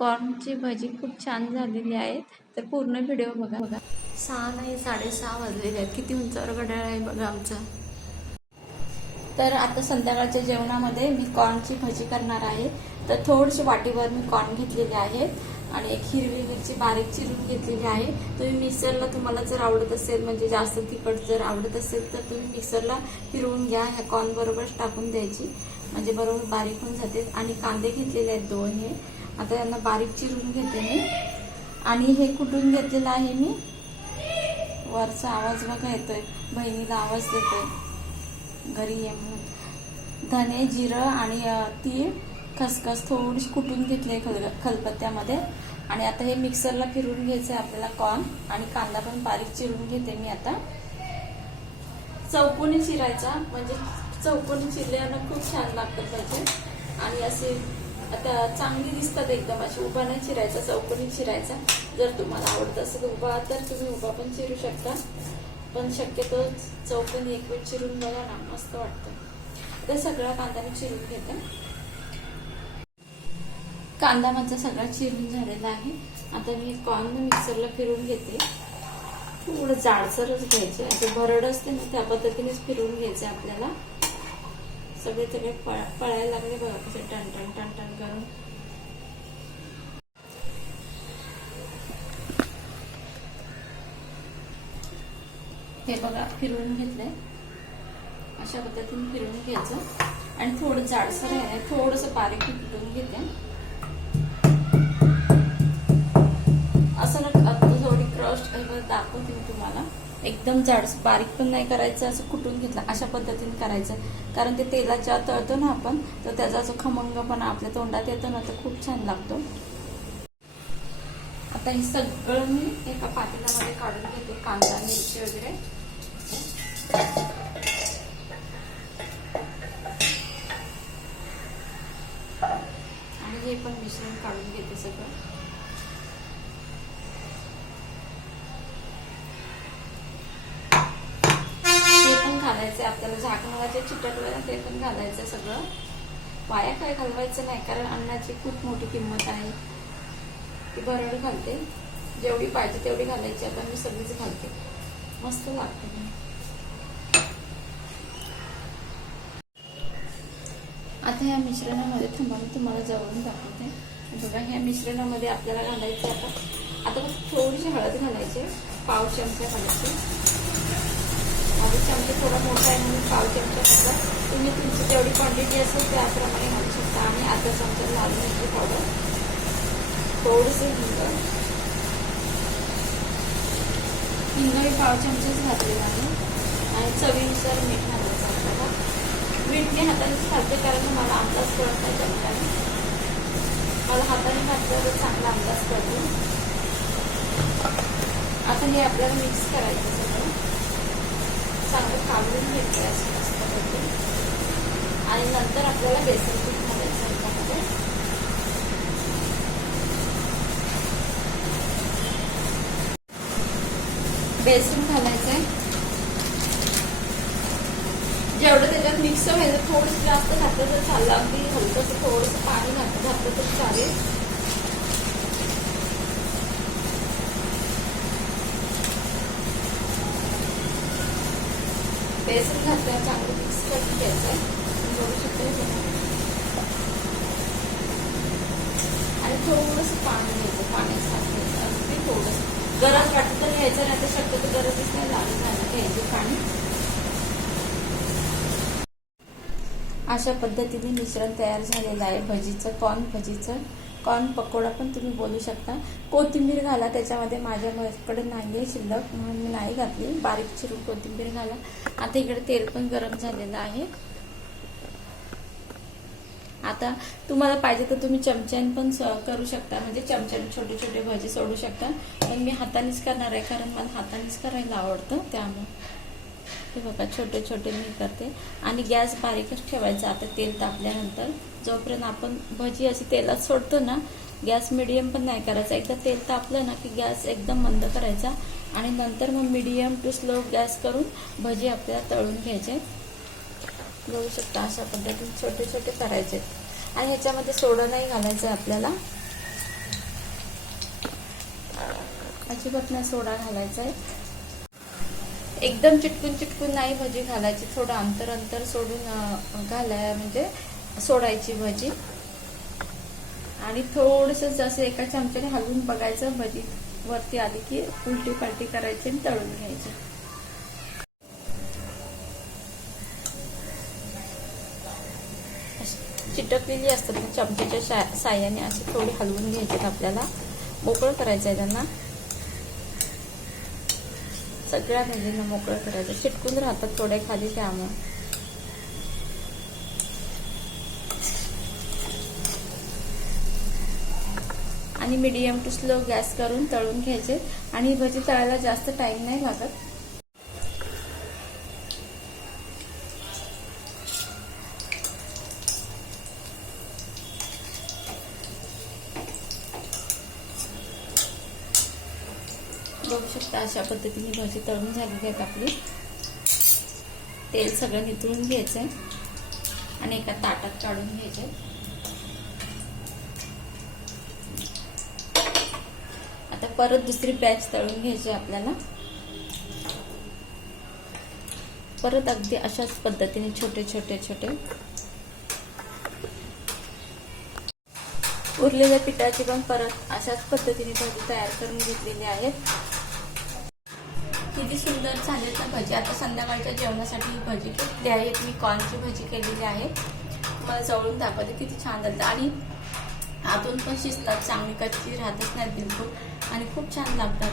कॉर्नची भजी खूप छान झालेली आहे तर पूर्ण व्हिडिओ बघा. बघा सहा नाही साडेसहा वाजलेले आहेत. किती उंचावर घड्याळ आहे बघा आमचं. तर आता संध्याकाळच्या जेवणामध्ये मी कॉर्नची भजी करणार आहे. तर थोडीशी वाटीभर मी कॉर्न घेतलेले आहेत आणि एक हिरवी मिरची बारीक चिरून घेतलेली आहे. तुम्ही मिक्सरला तुम्हाला जर आवडत असेल म्हणजे जास्त तिखट जर आवडत असेल तर तुम्ही मिक्सरला फिरवून घ्या. ह्या कॉर्नबरोबरच टाकून द्यायची. म्हणजे बरोबर बारीक होऊन जाते आणि कांदे घेतलेले आहेत दोन हे आता यांना बारीक चिरून घेते मी. आणि हे कुठून घेतलेलं आहे मी? वरचा आवाज बघा येतोय. बहिणीला आवाज देतोय. घरी ये म्हणून. धने जिरं आणि ती खसखस थोडीशी कुटून घेतली आहे खल खलबत्त्यामध्ये आणि आता हे मिक्सरला फिरून घ्यायचं आहे आपल्याला कॉर्न. आणि कांदा पण बारीक चिरून घेते मी आता. चौकोनी चिरायचा. म्हणजे चौकोनी चिरल्यानं खूप छान लागतं पाहिजे आणि असे आता चांगली दिसतात एकदम अशी उभा नाही चिरायचा चौकोनी चिरायचा. जर तुम्हाला आवडत असेल उभा तर तुम्ही उभा पण चिरू शकता. पण शक्यतो चौकोनी एक वेळ चिरून बघा ना मस्त वाटतं. तर सगळा कांदा मी चिरून घेते. कांदा माझा सगळा चिरून झालेला आहे. आता मी कॉर्न मिक्सरला फिरून घेते. थोडं जाडसरच घ्यायचे असं भरड असते ना त्या पद्धतीनेच फिरून घ्यायचे आपल्याला. सगळे सगळे पळायला लागले बघा कसे टन टन टन टन करून. हे बघा फिरवून घेतलंय. अशा पद्धतीने फिरवून घ्यायचं. आणि थोडं जाडसर आहे थोडस बारीक फिटून घेते. असं ना थोडी क्रस्ट दाखवते एकदम जाड बारीक पण नाही करायचं असं कुटून घेतलं. अशा पद्धतीने करायचं. कारण ते तेलाच्या तळतो ना आपण तर त्याचा जो खमंगपणा आपल्या तोंडात येतो ना तर खूप छान लागतो. आता हे सगळं मी एका पातेल्यामध्ये काढून घेते कांदा मिरची वगैरे. आणि हे पण मिश्रण काढून घेते सगळं ते पण घालायचं आपल्याला झाकणाचे चिटकलं ना ते पण घालायचं सगळं. वाया काय घालवायचं नाही कारण अन्नाची खूप मोठी किंमत आहे. ती भरड घालते. जेवढी पाहिजे तेवढी घालायची. आता मी सगळीच घालते. मस्त लागते. आता ह्या मिश्रणामध्ये थांबा मी तुम्हाला जवळून दाखवते. बघा ह्या मिश्रणामध्ये आपल्याला घालायचे आता. आता फक्त थोडीशी हळद घालायची. पाव चमचा घालायची. माझा चमचा म्हणजे थोडा मोठा आहे म्हणून पाव चमचा घातला. तुम्ही तुमची जेवढी क्वांटिटी असेल त्याप्रमाणे घालू शकता. आणि अर्धा चमचा लाल मिरची पावडर थोडंसं हिंग. हिंग मी पाव चमचाच घातलेला आहे. आणि चवीनुसार मीठ घालायचं आपल्याला. मीठ मी हातानेच खाते कारण मला अंदाज कळत नाही चमच्याने मला हाताने घातल्यावर चांगला अंदाज कळतो. आता हे आपल्याला मिक्स करायचं चांगलं काढून घेतलं असं मस्तपैकी आणि नंतर आपल्याला बेसन पीठ घालायचं याच्यामध्ये बेसन घालायचंय. जेवढं त्याच्यात मिक्स व्हायचं थोडंसं जास्त घातलं तर चाललं. अगदी हलकंसं थोडंसं पाणी घातलं घातलं तर चालेल. बेसन घातलं चांगलं मिक्स करून घ्यायचं बघू शकते आणि थोडंसं पाणी घ्यायचं पाण्यात साठवायचं अगदी थोडंसं. गरज वाटत तर घ्यायचं नाही तर शक्यतो गरजच नाही लागत नाही घ्यायचं पाणी. अशा पद्धतीने मिश्रण तयार झालेलं आहे. भजीचं कॉर्न भजीचं. कॉर्न पकोडा पण तुम्ही बोलू शकता. कोथिंबीर घाला त्याच्यामध्ये माझ्याकडे नाही आहे शिल्लक म्हणून मी नाही घातली. बारीक चिरून कोथिंबीर घाला. आता इकडे तेल पण गरम झालेलं आहे. आता तुम्हाला पाहिजे तर तुम्ही चमच्यान पण करू शकता. म्हणजे चमच्याने छोटे छोटे भजी सोडू शकता. पण मी हातानेच करणार आहे कारण मला हातानेच करायला आवडतं त्यामुळे. हे बघा छोटे छोटे मी करते. आणि गॅस बारीकच ठेवायचा. आता तेल तापल्यानंतर जोपर्यंत आपण भजी अशी तेलात सोडतो ना गॅस मिडियम पण नाही करायचा. एकदा तेल तापलं ना की गॅस एकदम मंद करायचा. आणि नंतर मग मिडियम टू स्लो गॅस करून भजी आपल्याला तळून घ्यायचे. बघू शकता अशा पद्धतीने छोटे छोटे करायचे. आणि ह्याच्यामध्ये सोडा नाही घालायचं आपल्याला. अजिबात नाही सोडा घालायचा आहे. एकदम चिटकून चिटकून नाही भजी घालायची थोडं अंतर अंतर सोडून घालाय म्हणजे सोडायची भजी. आणि थोडंसं जसं एका चमच्याने हलवून बघायचं भजी वरती आली की उलटी पालटी करायची आणि तळून घ्यायची. चिटकलेली असतात चमच्याच्या साह्याने अशी थोडी हलवून घ्यायची आपल्याला. मोकळं करायचं आहे त्यांना. सगळ्या भाजींना मोकळं करायचं. चिटकून राहतात थोड्या खाली त्यामुळे. आणि मीडियम टू स्लो गॅस करून तळून घ्यायचे. आणि ही भजी तळायला जास्त टाइम नाही लागत. बघू शकता अशा पद्धतीने भजी तळून झालेली आहेत आपली. तेल सगळं नितळून घ्यायचंय आणि एका ताटात काढून घ्यायचे आता परत दुसरी बॅच तळून घ्यायची आपल्याला. परत अगदी अशाच पद्धतीने छोटे छोटे छोटे. उरलेल्या पिठाची पण परत अशाच पद्धतीने भाजी तयार करून घेतलेली आहे किती सुंदर झाले तर भजी. आता संध्याकाळच्या जेवणासाठी ही भजी द्यायची मी कॉर्नची भजी केलेली आहे. मला जवळून दाखवते किती छान झालं. आणि आतून पण शिजतात. चांगली कच्ची राहतच नाही बिलकुल. आणि खूप छान लागतात.